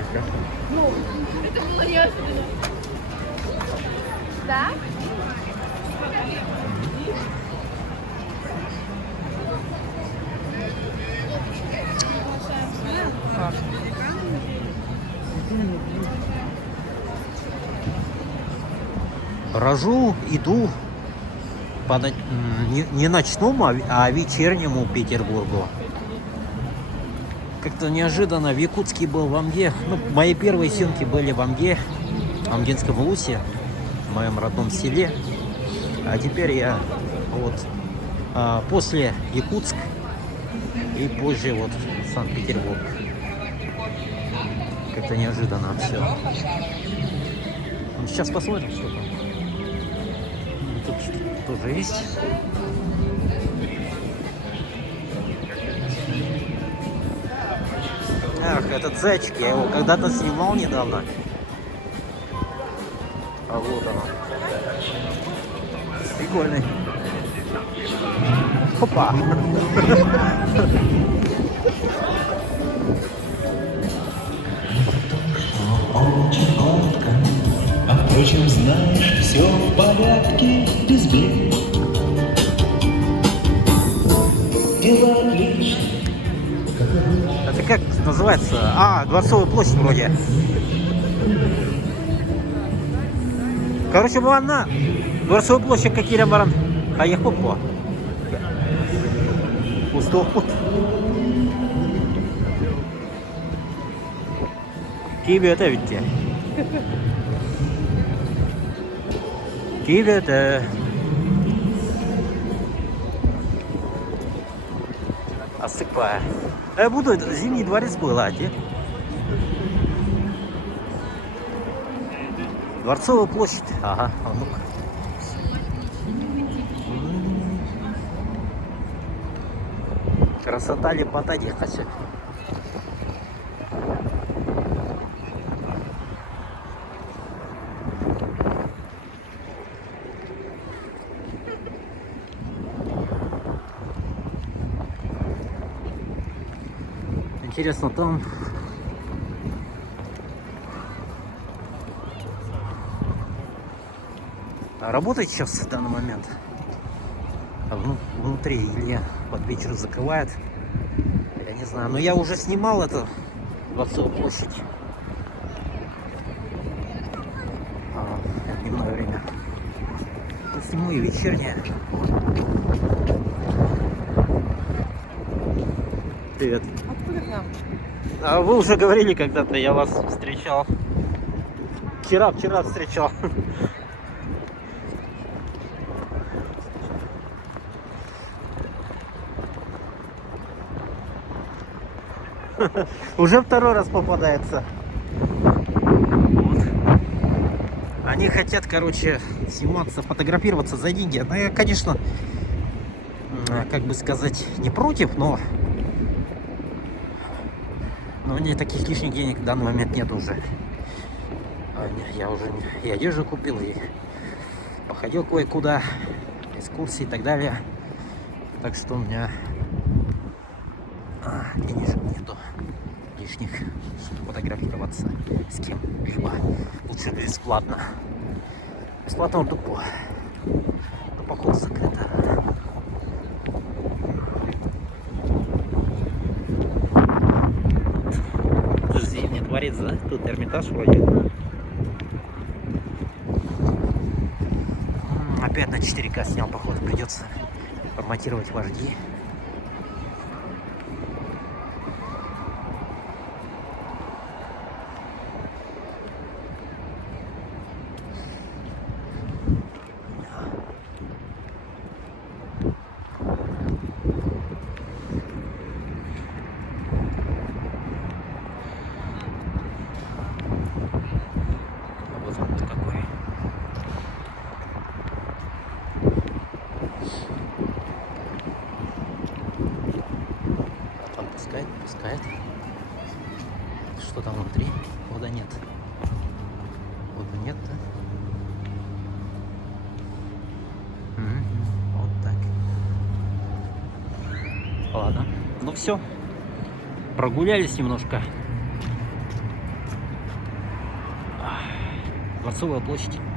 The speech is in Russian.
только. Ну, это было неожиданно. Да? Брожу, иду по не ночному, а вечернему Петербургу. Как-то неожиданно в Якутске был в Амге. Ну, мои первые съемки были в Амге, в Амгинском Улусе, в моем родном селе. А теперь я вот после Якутск и позже вот Санкт-Петербург. Как-то неожиданно все. Сейчас посмотрим, что там. Тут тоже есть. Ах, этот зайчик, я его когда-то снимал недавно. А вот он. Прикольный. Опа! Очень коротко, а впрочем, знаешь, все в порядке, без бед. Дела отличные, как обычно. Это как называется? А, Дворцовая площадь вроде. Короче, ладно. Дворцовая площадь, как Ирямаран. А я хопо. Устохпут. Кибета ведь. Кибета. Осыпая. Я буду Зимний дворец был, а где? Дворцовая площадь. Ага, а ну-ка. Красота, лепота, дехася. Интересно, там работает сейчас в данный момент? А внутри или под вечер закрывает? Я не знаю. Но я уже снимал это Дворцовую площадь. Дневное время. Я сниму и вечернее. Привет. Откуда к нам? А вы уже говорили когда-то, я вас встречал. Вчера встречал. Уже второй раз попадается. Вот. Они хотят, короче, сниматься, фотографироваться за деньги. Ну, я, конечно, как бы сказать, не против, но у меня таких лишних денег в данный момент нет уже. Я уже и одежду купил, и походил кое-куда, экскурсии и так далее. Так что у меня денежек нету лишних, чтобы фотографироваться с кем-либо. Лучше бесплатно. Бесплатно тупо. Но походу закрыто. Зимний дворец, да? Тут Эрмитаж вроде. Опять на 4К снял, походу придется форматировать вожди. Вот он какой. Там пускает. Что там внутри? Вода нет. Вода нет, да? Вот так. Ладно. Ну все. Прогулялись немножко. Дворцовая площадь.